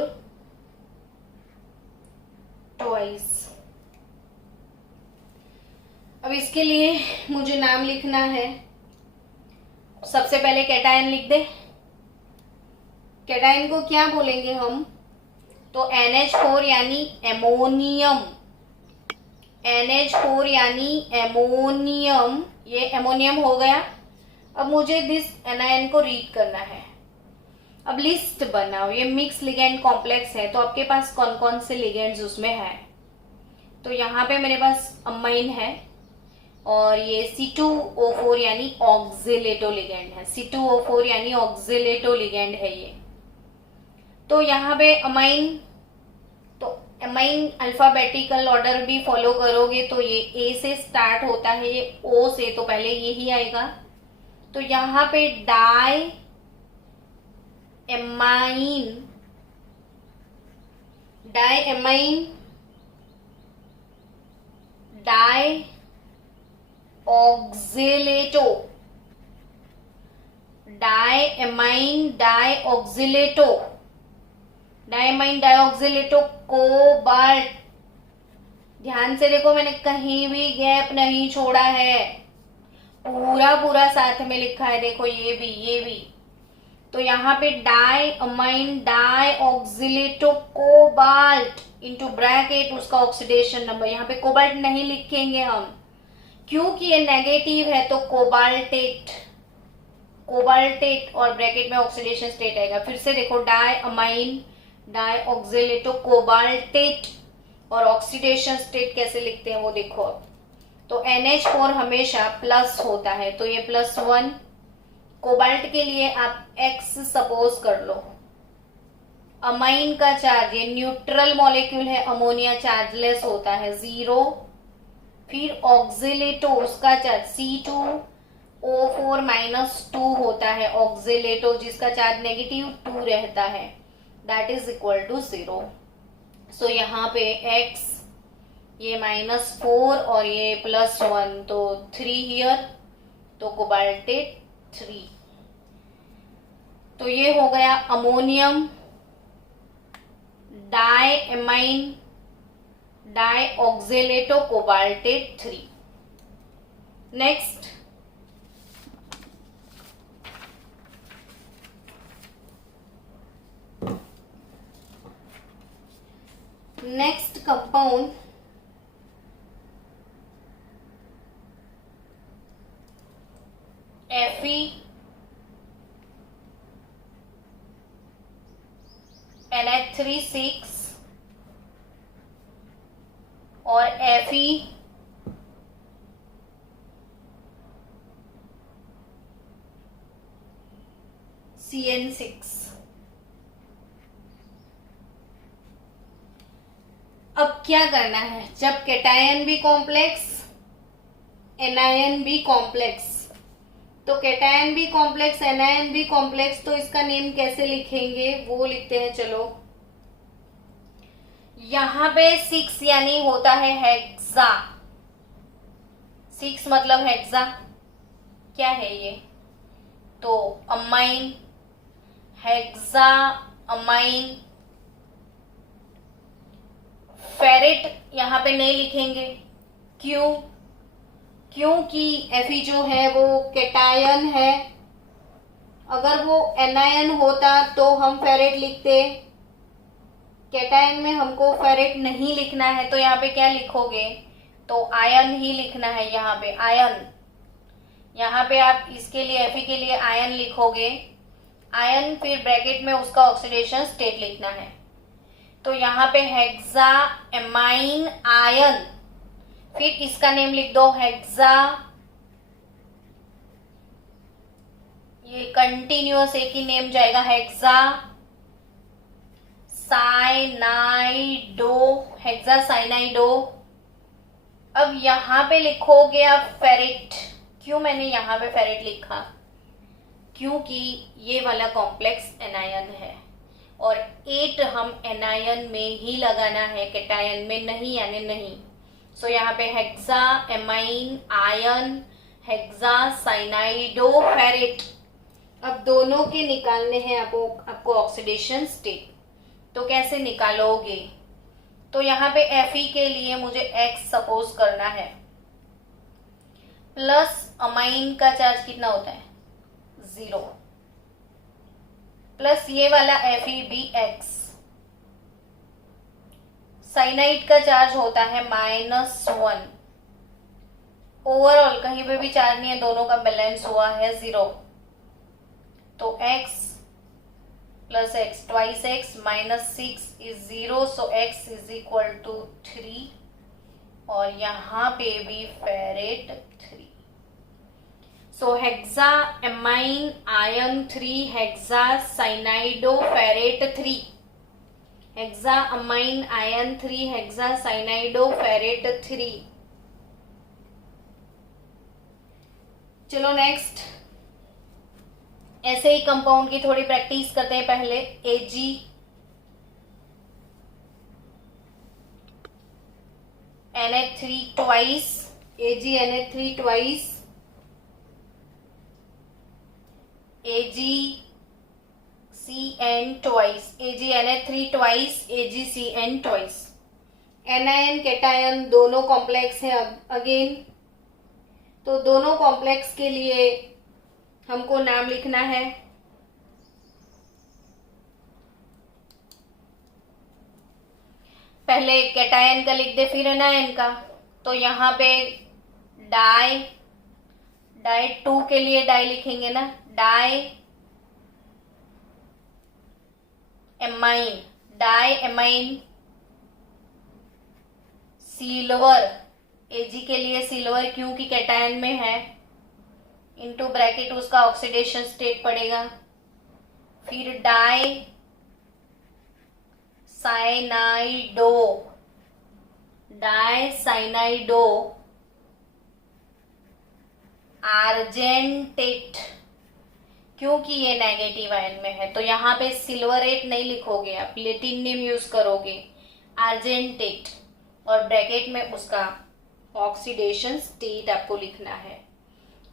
twice। अब इसके लिए मुझे नाम लिखना है। सबसे पहले कैटायन लिख दे। कैटायन को क्या बोलेंगे हम? तो NH4 यानी एमोनियम, NH4 यानी एमोनियम, ये एमोनियम हो गया। अब मुझे दिस एनायन को रीड करना है। अब लिस्ट बनाओ, ये मिक्स लिगेंड कॉम्प्लेक्स है तो आपके पास कौन कौन से लिगेंड्स उसमें है। तो यहाँ पे मेरे पास अमाइन है और ये C2O4 यानी ऑक्सिलेटो लिगेंड है, C2O4 यानी ऑक्सिलेटो लिगेंड है ये। तो यहाँ पे अमाइन, तो अमाइन अल्फाबेटिकल ऑर्डर भी फॉलो करोगे तो ये ए से स्टार्ट होता है, ये ओ से, तो पहले यही आएगा। तो यहाँ पे di amine, di amine, di oxalato, di amine di oxalato, diamine dioxalato cobalt. ध्यान से देखो, मैंने कहीं भी गैप नहीं छोड़ा है, पूरा पूरा साथ में लिखा है, देखो ये भी ये भी। तो यहाँ पे diamine dioxalato cobalt into bracket उसका ऑक्सीडेशन नंबर, यहाँ पे कोबाल्ट नहीं लिखेंगे हम क्योंकि ये नेगेटिव है, तो कोबाल्टेट, कोबाल्टेट और ब्रैकेट में ऑक्सीडेशन स्टेट आएगा। फिर से देखो, डायमाइन डाइऑक्सिलेटो कोबाल्टेट और ऑक्सीडेशन स्टेट कैसे लिखते हैं वो देखो अब। तो NH4 हमेशा प्लस होता है तो ये +1, कोबाल्ट के लिए आप X सपोज कर लो। अमाइन का चार्ज, ये न्यूट्रल मॉलिक्यूल है, अमोनिया चार्जलेस होता है 0। फिर ऑक्सिलेटो, उसका चार्ज C2O4 -2 होता है, ऑक्सिलेटो जिसका चार्ज -2 रहता है, दैट इज इक्वल टू 0। सो यहाँ पे X ये -4 और ये +1 तो 3 हियर, तो कोबाल्टेट 3। तो ये हो गया ammonium diamine dioxalato cobaltate 3। Next, next compound Fe NH3 6 और Fe CN6। अब क्या करना है, जब कैटायन भी कॉम्प्लेक्स एनायन भी कॉम्प्लेक्स, तो कैटायन भी कॉम्प्लेक्स एनायन भी कॉम्प्लेक्स, तो इसका नेम कैसे लिखेंगे वो लिखते हैं। चलो, यहां पे 6 यानी होता है हेक्सा, 6 मतलब हेक्सा, क्या है ये, तो अमाइन, हेक्सा अमाइन। फेरेट यहां पे नहीं लिखेंगे, क्यों, क्योंकि Fe जो है वो कैटायन है, अगर वो एनायन होता तो हम फेरेट लिखते, कैटायन में हमको फेरेट नहीं लिखना है तो यहाँ पे क्या लिखोगे, तो आयन ही लिखना है, यहाँ पे आयन, यहाँ पे आप इसके लिए Fe के लिए आयन लिखोगे, आयन, फिर ब्रैकेट में उसका ऑक्सीडेशन स्टेट लिखना है। तो यहाँ पे हेक्सा एमाइन आयन, फिर इसका नेम लिख दो हेक्सा, ये कंटिन्यूअस एक ही नेम जाएगा, हेक्सा साइनाइडो, हेक्सा साइनाइडो। अब यहां पे लिखोगे आप फेरेट, क्यों मैंने यहां पे फेरेट लिखा, क्योंकि ये वाला कॉम्प्लेक्स एनायन है और 8 हम एनायन में ही लगाना है, कैटायन में नहीं, यानी नहीं। सो यहाँ पे hexa amine ion hexa साइनाइडो ferrate. अब दोनों के निकालने हैं आपको ऑक्सीडेशन स्टेट, तो कैसे निकालोगे, तो यहाँ पे Fe के लिए मुझे X सपोज करना है, प्लस अमाइन का चार्ज कितना होता है 0, प्लस ये वाला Fe भी X, साइनाइड का चार्ज होता है -1, ओवरऑल कहीं पे भी चार्ज नहीं है, दोनों का बैलेंस हुआ है 0, तो X plus x, twice x minus 6 is 0, so x is equal to 3 और यहाँ पे भी ferrate 3. So hexa amine ion 3, hexa साइनाइडो ferrate 3, hexa amine ion 3, hexa साइनाइडो ferrate 3. चलो नेक्स्ट, ऐसे ही कंपाउंड की थोड़ी प्रैक्टिस करते हैं. पहले Ag NH3 twice, AgNH3 twice, AgCN twice, AgNH3 twice, AgCN twice. Anion cation दोनों कॉम्प्लेक्स हैं. अब अगेन तो दोनों कॉम्प्लेक्स के लिए हमको नाम लिखना है. पहले कैटायन का लिख दे फिर एनायन का. तो यहाँ पे डाई 2 के लिए डाई लिखेंगे ना, डाई एमाइन सिल्वर, Ag के लिए सिल्वर क्योंकि कैटायन में है, इनटू ब्रैकेट उसका ऑक्सीडेशन स्टेट पड़ेगा. फिर डाई साइनाइडो आर्जेंटेट, क्योंकि ये नेगेटिव आयन में है तो यहाँ पे सिल्वरेट नहीं लिखोगे, आप प्लेटिनियम यूज करोगे, आर्जेंटेट, और ब्रैकेट में उसका ऑक्सीडेशन स्टेट आपको लिखना है.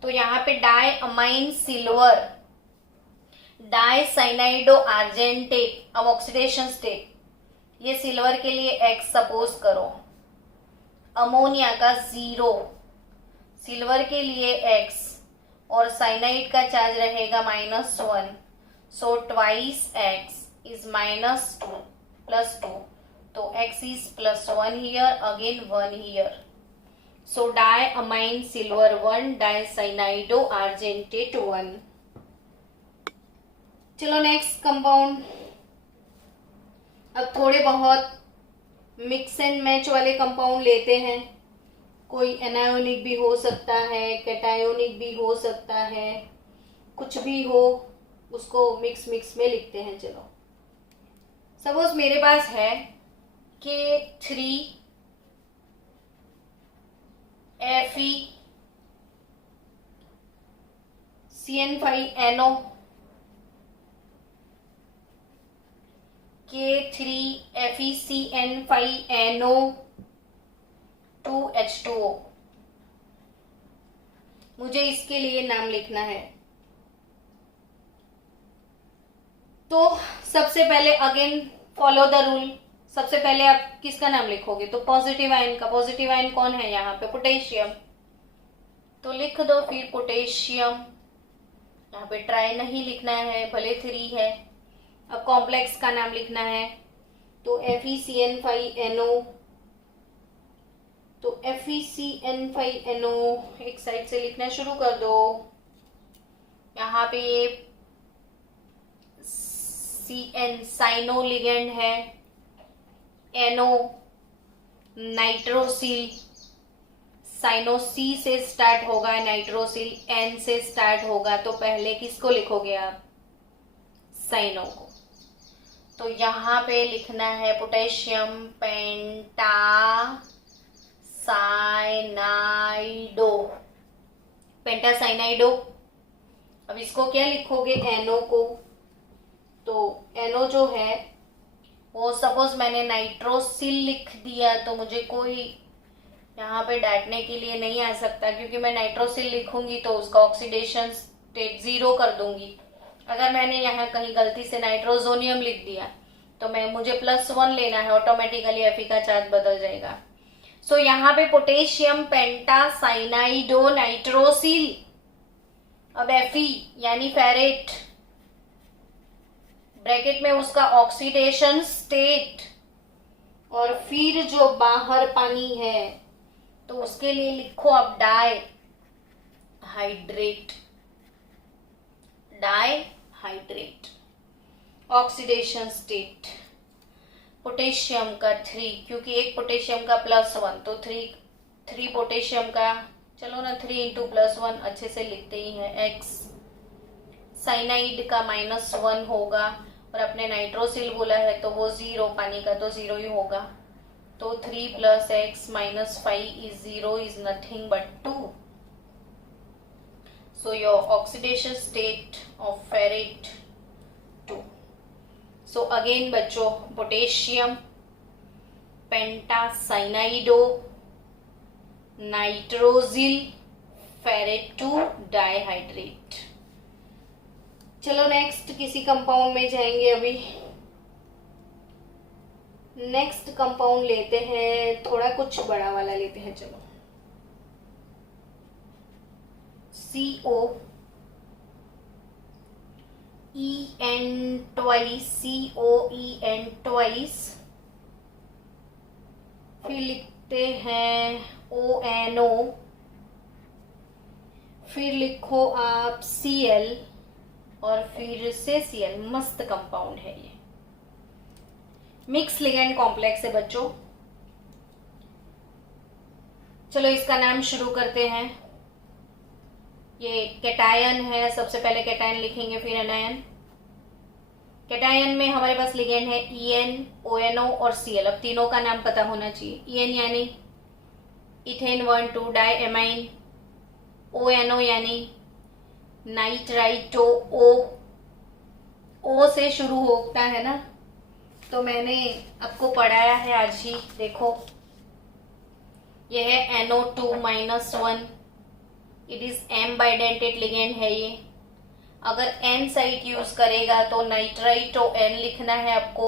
तो यहाँ पे die amine silver, die cyanido आर्जेंटेट. अब ऑक्सीडेशन स्टेट, ये सिल्वर के लिए X सपोज करो, अमोनिया का 0, सिल्वर के लिए X और साइनाइड का चार्ज रहेगा -1, so twice X is -2 plus 2, तो X is +1 here, again 1 here. So di amine silver 1, di cyanido argentate 1. चलो नेक्स्ट कंपाउंड. अब थोड़े बहुत मिक्स एंड मैच वाले कंपाउंड लेते हैं. कोई एनायोनिक भी हो सकता है, कैटायोनिक भी हो सकता है, कुछ भी हो, उसको मिक्स में लिखते हैं. चलो सपोज मेरे पास है K3FeCN5NO, K3FeCN5NO 2H2O. मुझे इसके लिए नाम लिखना है. तो सबसे पहले अगेन फॉलो द रूल. सबसे पहले आप किसका नाम लिखोगे, तो पॉजिटिव आयन का. पॉजिटिव आयन कौन है यहाँ पे, पोटेशियम, तो लिख दो फिर पोटेशियम. यहाँ पे ट्राई नहीं लिखना है, भले 3 है. अब कॉम्प्लेक्स का नाम लिखना है, तो FeCN5NO, तो FeCN5NO एक साइड से लिखना शुरू कर दो. यहाँ पे CN साइनो लिगेंड है, NO नाइट्रोसिल, साइनो C से स्टार्ट होगा, नाइट्रोसिल N से स्टार्ट होगा, तो पहले किसको लिखोगे आप, साइनो को. तो यहाँ पे लिखना है पोटेशियम पेंटासाइनाइडो. अब इसको क्या लिखोगे, NO को. तो NO जो है वो सपोज मैंने नाइट्रोसिल लिख दिया तो मुझे कोई यहाँ पे डांटने के लिए नहीं आ सकता, क्योंकि मैं नाइट्रोसिल लिखूंगी तो उसका ऑक्सीडेशन स्टेट 0 कर दूंगी. अगर मैंने यहाँ कहीं गलती से नाइट्रोजोनियम लिख दिया तो मुझे +1 लेना है, ऑटोमेटिकली Fe का चार्ज बदल जाएगा. सो यहाँ पे पोटेशियम पेंटासाइनाइडो नाइट्रोसिल. अब Fe यानी फेरेट, ब्रैकेट में उसका ऑक्सीडेशन स्टेट, और फिर जो बाहर पानी है तो उसके लिए लिखो आप dihydrate. Oxidation state potassium का 3, क्योंकि एक पोटेशियम का +1 तो 3 पोटेशियम का, चलो ना 3 × +1 अच्छे से लिखते ही हैं, x। साइनाइड का -1 होगा, और अपने नाइट्रोसिल बोला है तो वो 0, पानी का तो 0 ही होगा। तो 3 + x - 5 is 0 is nothing but 2. So your oxidation state of ferrate 2. So again बच्चों, पोटेशियम पेंटासाइनाइडो नाइट्रोजिल फेरेट 2 डाइहाइड्रेट। चलो नेक्स्ट किसी कंपाउंड में जाएंगे। अभी नेक्स्ट कंपाउंड लेते हैं, थोड़ा कुछ बड़ा वाला लेते हैं। चलो CO EN twice, COEN twice, फिर लिखते हैं ONO, फिर लिखो आप Cl और फिर से Cl। मस्त कंपाउंड है ये, मिक्स लिगेंड कॉम्प्लेक्स है बच्चों। चलो इसका नाम शुरू करते हैं। ये कैटायन है, सबसे पहले कैटायन लिखेंगे फिर एनायन। कैटायन में हमारे पास लिगेंड है EN, ONO और Cl। अब तीनों का नाम पता होना चाहिए। EN यानी इथेन 1,2 डाइएमाइन, ONO यानी नाइट्राइटो, O से शुरू होता है ना, तो मैंने आपको पढ़ाया है आज ही, देखो ये है NO2 -1। It is M bidentate ligand है ये। अगर N साइट यूज करेगा तो नाइट्राइटो N लिखना है आपको,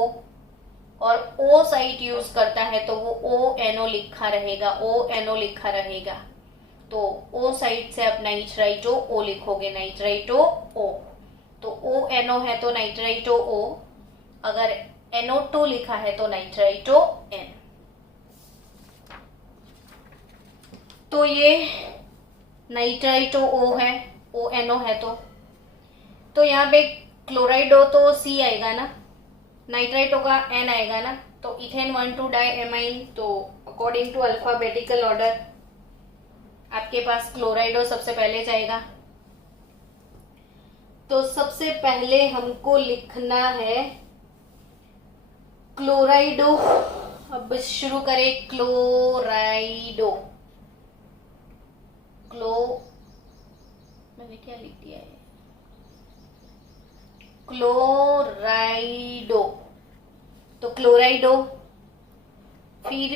और O साइट यूज करता है तो वो ONO लिखा रहेगा, ONO लिखा रहेगा। तो O साइट से आप नाइट्राइटो O लिखोगे, नाइट्राइटो O। तो ONO है तो नाइट्राइटो O, अगर NO2 लिखा है तो नाइट्राइटो N। तो ये नाइट्राइटो O है, ONO है तो यहाँ पे क्लोराइडो तो C आएगा ना, नाइट्राइटो का N आएगा ना, तो इथेन 1,2 डाइएमाइन। तो अकॉर्डिंग टू अल्फाबेटिकल ऑर्डर आपके पास क्लोराइडो सबसे पहले जाएगा। तो सबसे पहले हमको लिखना है क्लोराइडो। अब शुरू करें क्लोराइडो। मैंने क्या लिख दिया है, क्लोराइडो। तो क्लोराइडो, फिर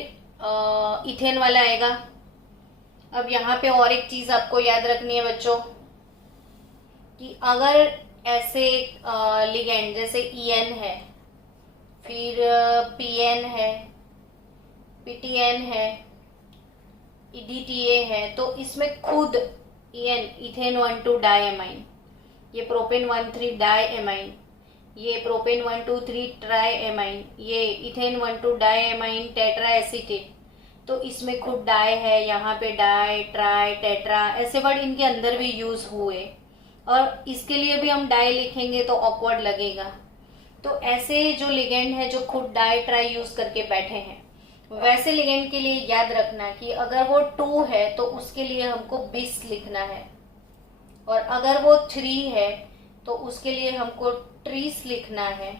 इथेन वाला आएगा। अब यहाँ पे और एक चीज आपको याद रखनी है बच्चों, कि अगर ऐसे लिगेंड जैसे EN है, फिर PN है, PTN है, EDTA है, तो इसमें खुद EN इथेन 1,2 डाइएमाइन, ये प्रोपेन 1,3 डाइएमाइन, ये प्रोपेन 1,2,3 ट्राइएमाइन, ये इथेन 1,2 डाइएमाइन टेट्रा एसीटेट। तो इसमें खुद डाई है, यहाँ पे डाई, ट्राई, टेट्रा, ऐसे वर्ड इनके अंदर भी यूज हुए, और इसके लिए भी हम डाई लिखेंगे तो ऑकवर्ड लगेगा। तो ऐसे जो लिगेंड है जो खुद डाई ट्राई यूज करके बैठे हैं, वैसे लिगेंड के लिए याद रखना कि अगर वो 2 है तो उसके लिए हमको बिस लिखना है, और अगर वो 3 है तो उसके लिए हमको ट्रीस लिखना है,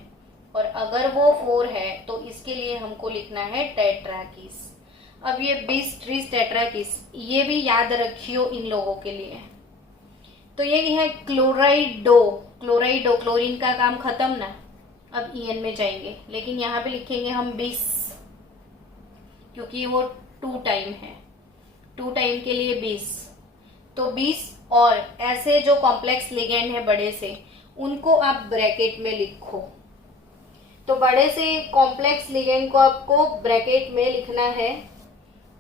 और अगर वो 4 है तो इसके लिए हमको लिखना है टेट्राकिस। अब ये बिस, ट्रीस, टेट्राकिस, ये भी याद रखियो इन लोगों के लिए। तो ये है क्लोराइडो। क्लोराइडो, क्लोरीन का काम खत्म ना, अब EN में जाएंगे, लेकिन यहाँ पे लिखेंगे हम बिस, क्योंकि वो 2 टाइम है, 2 टाइम के लिए 20। तो 20, और ऐसे जो कॉम्प्लेक्स लिगेंड है बड़े से, उनको आप ब्रैकेट में लिखो। तो बड़े से कॉम्प्लेक्स लिगेंड को आपको ब्रैकेट में लिखना है।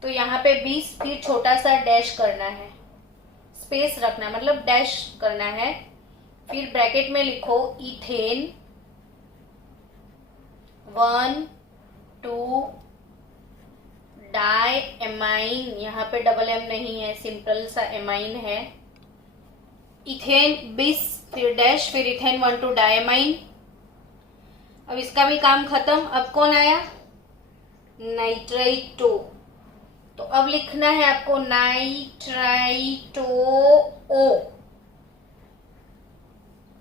तो यहाँ पे 20, फिर छोटा सा डैश करना है, स्पेस रखना है, मतलब डैश करना है, फिर ब्रैकेट में लिखो इथेन 1,2 डाइएमाइन, यहाँ पे डबल M नहीं है, सिंपल सा एमाइन है। इथेन 20, फिर डैश, फिर इथेन 1,2 डाइएमाइन, अब इसका भी काम खत्म। अब कौन आया? नाइट्राइटो। तो अब लिखना है आपको नाइट्राइटो ओ।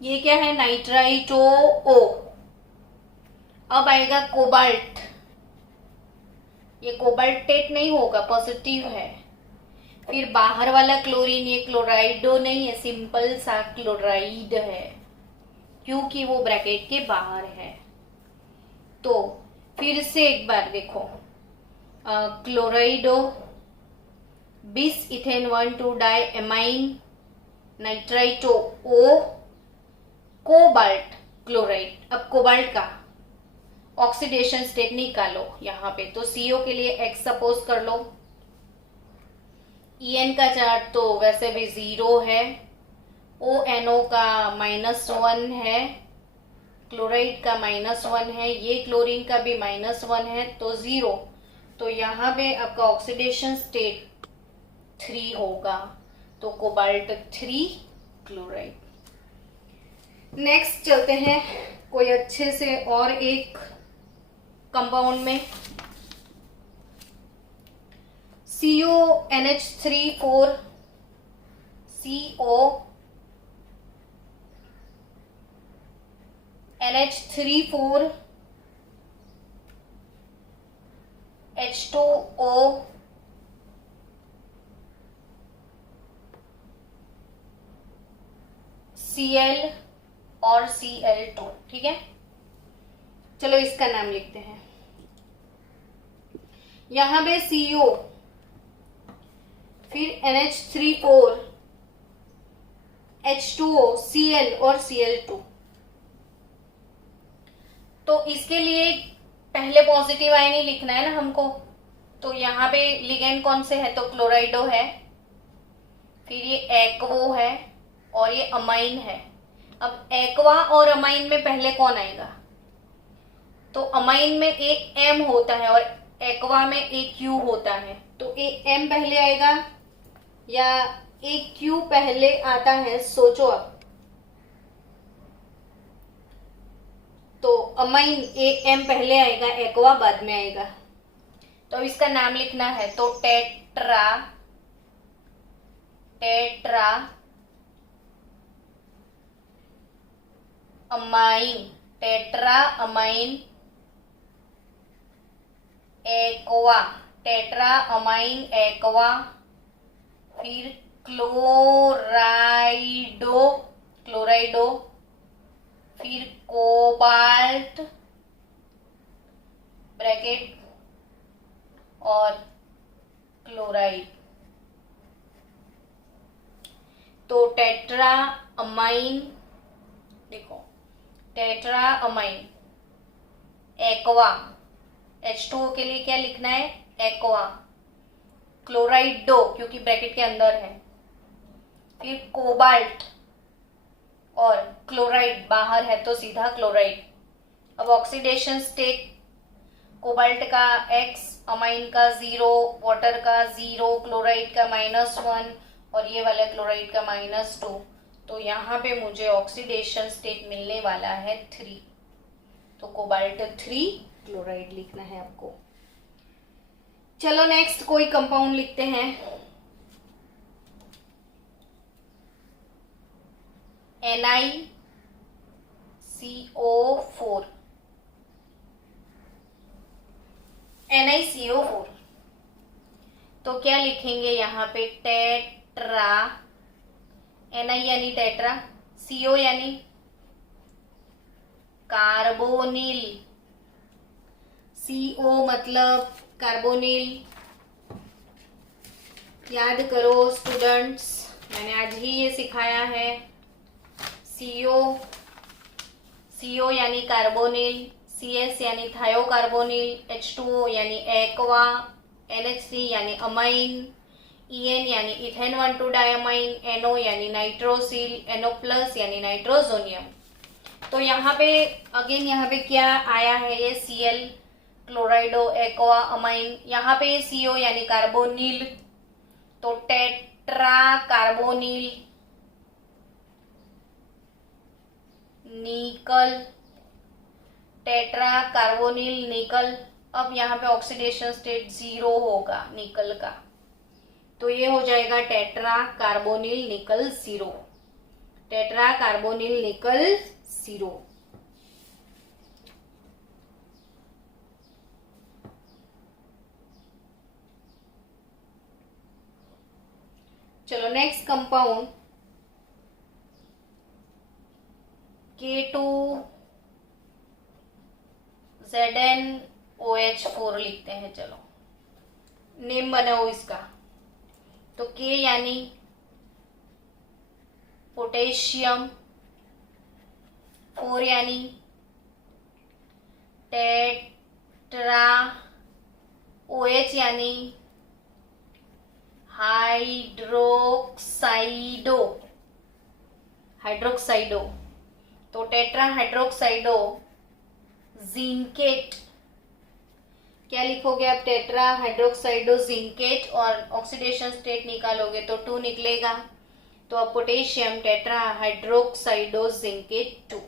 ये क्या है? नाइट्राइटो ओ। अब आएगा कोबाल्ट। ये कोबाल्टेट नहीं होगा, पॉजिटिव है। फिर बाहर वाला क्लोरीन, ये क्लोराइडो नहीं है, सिंपल सा क्लोराइड है, क्योंकि वो ब्रैकेट के बाहर है। तो फिर से एक बार देखो, क्लोराइडो, बिस इथेन 1,2 डाई एमाइन, नाइट्राइटो ओ, कोबाल्ट क्लोराइड। अब कोबाल्ट का ऑक्सीडेशन स्टेट निकालो यहाँ पे। तो CO के लिए X सपोज कर लो। EN का चार्ट तो वैसे भी 0 है, ONO का -1 है, क्लोराइड का -1 है, ये क्लोरीन का भी -1 है, तो 0। तो यहाँ पे आपका ऑक्सीडेशन स्टेट 3 होगा, तो कोबाल्ट 3 क्लोराइड। नेक्स्ट चलते हैं कोई अच्छे से और एक कंपाउंड में। CONH3 4 CO NH3 4 H2O Cl और Cl2। ठीक है, चलो इसका नाम लिखते हैं। यहां पे CO, फिर NH3 4 H2O Cl और Cl2। तो इसके लिए पहले पॉजिटिव आयन ही लिखना है ना हमको। तो यहाँ पे लिगेंड कौन से है? तो क्लोराइडो है, फिर ये एक्वो है और ये अमाइन है। अब एक्वा और अमाइन में पहले कौन आएगा? तो अमाइन में एक M होता है और एक्वा में एक Q होता है। तो एक M पहले आएगा या एक Q पहले आता है? सोचो अब। तो अमाइन एक M पहले आएगा, एक्वा बाद में आएगा। तो अब इसका नाम लिखना है, तो tetra amine, tetra amine aqua, tetra amine aqua, फिर क्लोराइडो, फिर कोबाल्ट ब्रैकेट और क्लोराइड। तो टेट्रा अमाइन, देखो टेट्रा अमाइन एक्वा, H2O के लिए क्या लिखना है? एक्वा, क्लोराइडो क्योंकि ब्रैकेट के अंदर है, फिर कोबाल्ट और क्लोराइड बाहर है तो सीधा क्लोराइड। अब ऑक्सीडेशन स्टेट, कोबाल्ट का X, अमाइन का 0, वाटर का 0, क्लोराइड का -1 और ये वाला क्लोराइड का -2। तो यहाँ पे मुझे ऑक्सीडेशन स्टेट मिलने वाला है 3। तो कोबाल्ट 3 क्लोराइड लिखना है आपको। चलो नेक्स्ट कोई कंपाउंड लिखते हैं। NiCO4। NiCO4 तो क्या लिखेंगे यहाँ पे? टेट्रा, Ni यानी टेट्रा, CO यानी कार्बोनिल, CO मतलब कार्बोनिल। याद करो स्टूडेंट्स, मैंने आज ही ये सिखाया है। CO यानी कार्बोनिल, CS यानी थायोकार्बोनिल, H2O यानी एक्वा, NH3 यानी अमाइन, EN यानी इथेन 1,2 डायमाइन, NO यानी नाइट्रोसिल, NO+ यानी नाइट्रोजोनियम। तो यहाँ पे अगेन यहाँ पे क्या आया है? ये Cl, क्लोराइडो, एक्वा, अमाइन। यहाँ पे CO यानी कार्बोनिल, तो टेट्रा कार्बोनिल निकल टेट्रा कार्बोनिल निकल। अब यहाँ पे ऑक्सीडेशन स्टेट 0 होगा निकल का, तो ये हो जाएगा टेट्रा कार्बोनिल निकल 0, टेट्रा कार्बोनिल निकल 0। चलो नेक्स्ट कंपाउंड K2ZnOH4 लिखते हैं। चलो नेम बनाओ इसका। तो K यानी पोटेशियम, 4 यानी टेट्रा, OH यानी हाइड्रोक्साइडो, हाइड्रोक्साइडो। तो टेट्रा हाइड्रोक्साइडो जिंकेट, क्या लिखोगे आप? टेट्रा हाइड्रोक्साइडो जिंकेट, और ऑक्सीडेशन स्टेट निकालोगे तो 2 निकलेगा। तो अब पोटेशियम टेट्रा हाइड्रोक्साइडो जिंकेट 2।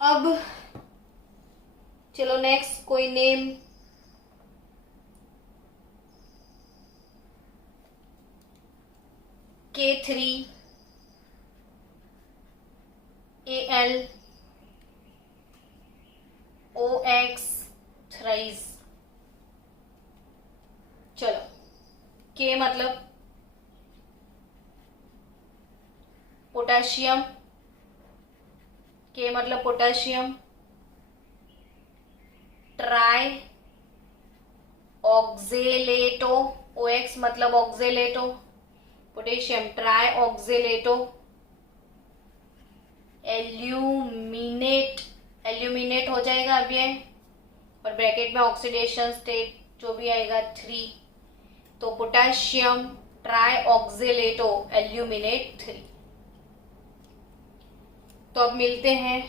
अब चलो नेक्स्ट कोई नेम। K3AlOX thrice. चलो K मतलब पोटेशियम, K मतलब पोटेशियम, ट्राई ऑक्जेलेटो, OX मतलब oxalato, potassium try oxalato, aluminate, aluminate हो जाएगा अब ये, और ब्रैकेट में ऑक्सीडेशन स्टेट जो भी आएगा 3, तो पोटेशियम ट्राई ऑक्जेलेटो एल्यूमिनेट 3। तो अब मिलते हैं